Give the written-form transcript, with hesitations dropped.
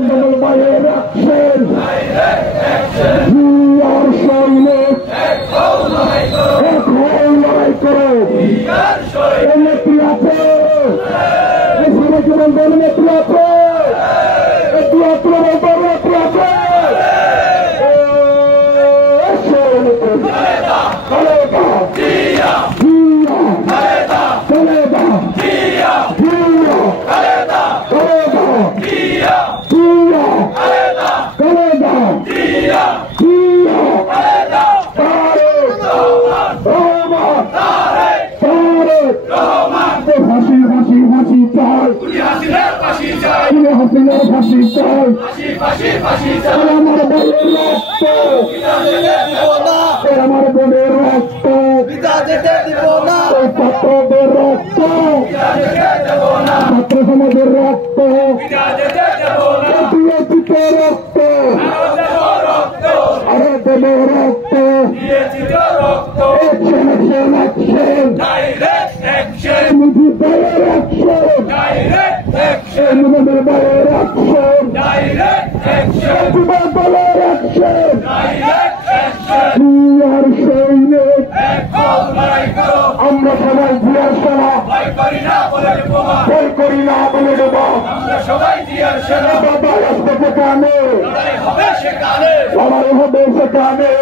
By action, we are showing আমরা সবাই জিয়ার সেনা ভয় করি না বলে দেব আমরা সবাই জিয়ার সেনা বাবা আসতে কানে লড়াই হবে সেখানে